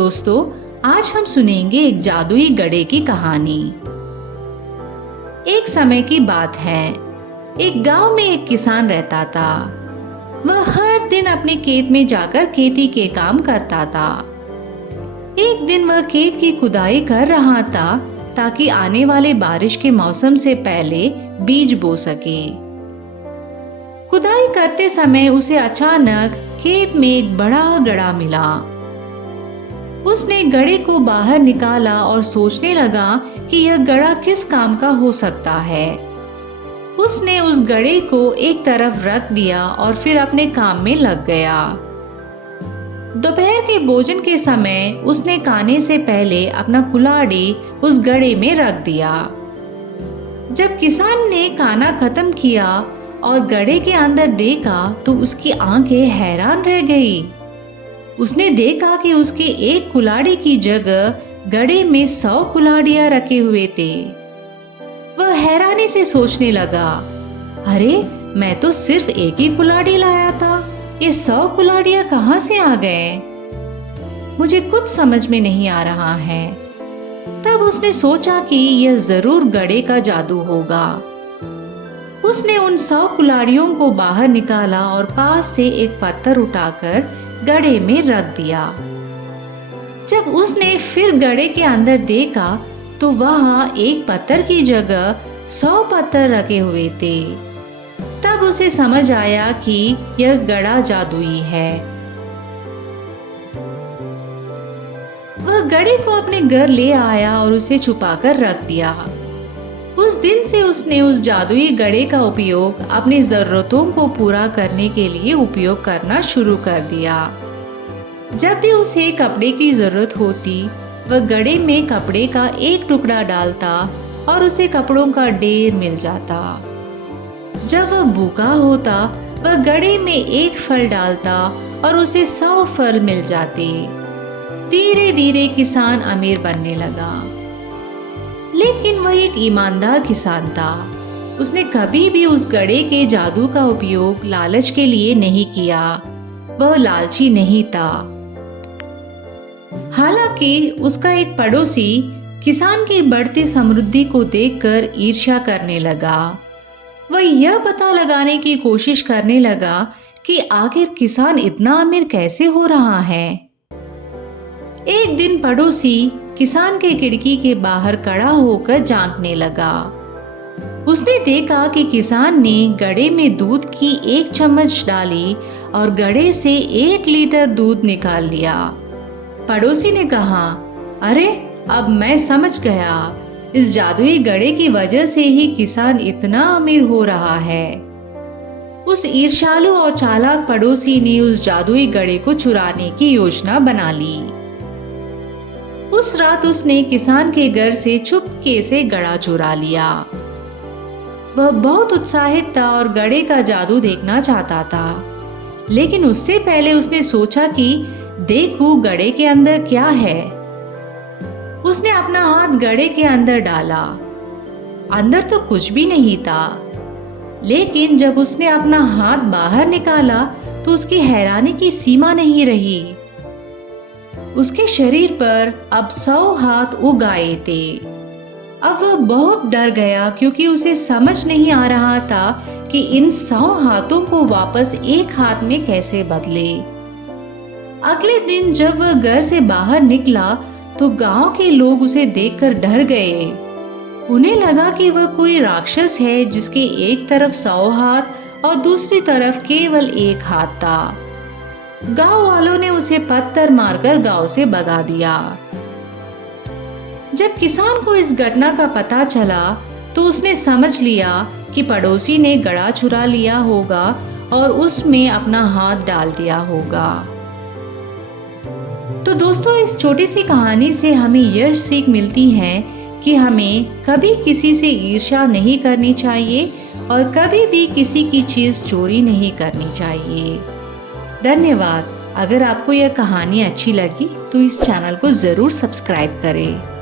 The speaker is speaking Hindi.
दोस्तों, आज हम सुनेंगे एक जादुई गधे की कहानी। एक समय की बात है। एक गांव में एक किसान रहता था। वह हर दिन अपने खेत में जाकर खेती के काम करता था। एक दिन वह खेत की खुदाई कर रहा था ताकि आने वाले बारिश के मौसम से पहले बीज बो सके। खुदाई करते समय उसे अचानक खेत में एक बड़ा गड्ढा मिला। उसने गड्ढे को बाहर निकाला और सोचने लगा कि यह गड्ढा किस काम का हो सकता है। उसने उस गड्ढे को एक तरफ रख दिया और फिर अपने काम में लग गया। दोपहर के भोजन के समय उसने खाने से पहले अपना कुल्हाड़ी उस गड्ढे में रख दिया। जब किसान ने खाना खत्म किया और गड्ढे के अंदर देखा तो उसकी आंखें हैरान रह गई। उसने देखा कि उसके एक कुल्हाड़ी की जगह गड्ढे में 100 कुल्हाड़ियां रखे हुए थे। वह हैरानी से सोचने लगा, अरे मैं तो सिर्फ एक ही कुल्हाड़ी लाया था, ये 100 कुल्हाड़ियां कहाँ से आ गए? मुझे कुछ समझ में नहीं आ रहा है। तब उसने सोचा कि यह जरूर गड्ढे का जादू होगा। उसने उन 100 कुल्हाड़ियों को बाहर निकाला और पास से एक पत्थर उठाकर गड्ढे में रख दिया। जब उसने फिर गड्ढे के अंदर देखा तो वहां एक पत्थर की जगह 100 पत्थर रखे हुए थे। तब उसे समझ आया कि यह गड्ढा जादुई है। वह गड्ढे को अपने घर ले आया और उसे छुपाकर रख दिया। उस दिन से उसने उस जादुई गड्ढे का उपयोग अपनी जरूरतों को पूरा करने के लिए उपयोग करना शुरू कर दिया। जब भी उसे कपड़े की जरूरत होती, वह गड्ढे में कपड़े का एक टुकड़ा डालता और उसे कपड़ों का ढेर मिल जाता। जब वह भूखा होता, वह गड्ढे में एक फल डालता और उसे 100 फल मिल जाते। धीरे धीरे किसान अमीर बनने लगा। लेकिन वह एक ईमानदार किसान था। उसने कभी भी उस गड्ढे के जादू का उपयोग लालच के लिए नहीं किया। वह लालची नहीं था। हालांकि उसका एक पड़ोसी किसान की बढ़ती समृद्धि को देखकर ईर्ष्या करने लगा। वह यह पता लगाने की कोशिश करने लगा कि आखिर किसान इतना अमीर कैसे हो रहा है। एक दिन पड़ोसी किसान के खिड़की के बाहर खड़ा होकर झांकने लगा। उसने देखा कि किसान ने गड्ढे में दूध की 1 चम्मच डाली और गड्ढे से 1 लीटर दूध निकाल लिया। पड़ोसी ने कहा, अरे अब मैं समझ गया, इस जादुई गड्ढे की वजह से ही किसान इतना अमीर हो रहा है। उस ईर्ष्यालु और चालाक पड़ोसी ने उस जादुई गड्ढे को चुराने की योजना बना ली। उस रात उसने किसान के घर से चुपके से गड्ढा चुरा लिया। वह बहुत उत्साहित था और गड्ढे का जादू देखना चाहता था। लेकिन उससे पहले उसने सोचा कि देखूं गड्ढे के अंदर क्या है। उसने अपना हाथ गड्ढे के अंदर डाला। अंदर तो कुछ भी नहीं था। लेकिन जब उसने अपना हाथ बाहर निकाला तो उसकी हैरानी की सीमा नहीं रही। उसके शरीर पर अब 100 हाथ उग आए थे। अब वह बहुत डर गया क्योंकि उसे समझ नहीं आ रहा था कि इन 100 हाथों को वापस एक हाथ में कैसे बदले। अगले दिन जब वह घर से बाहर निकला तो गांव के लोग उसे देखकर डर गए। उन्हें लगा कि वह कोई राक्षस है जिसके एक तरफ 100 हाथ और दूसरी तरफ केवल 1 हाथ था। गांव वालों ने उसे पत्थर मारकर गांव से भगा दिया। जब किसान को इस घटना का पता चला तो उसने समझ लिया कि पड़ोसी ने गड्ढा चुरा लिया होगा और उसमें अपना हाथ डाल दिया होगा। तो दोस्तों, इस छोटी सी कहानी से हमें यह सीख मिलती है कि हमें कभी किसी से ईर्ष्या नहीं करनी चाहिए और कभी भी किसी की चीज चोरी नहीं करनी चाहिए। धन्यवाद। अगर आपको यह कहानी अच्छी लगी तो इस चैनल को जरूर सब्सक्राइब करें।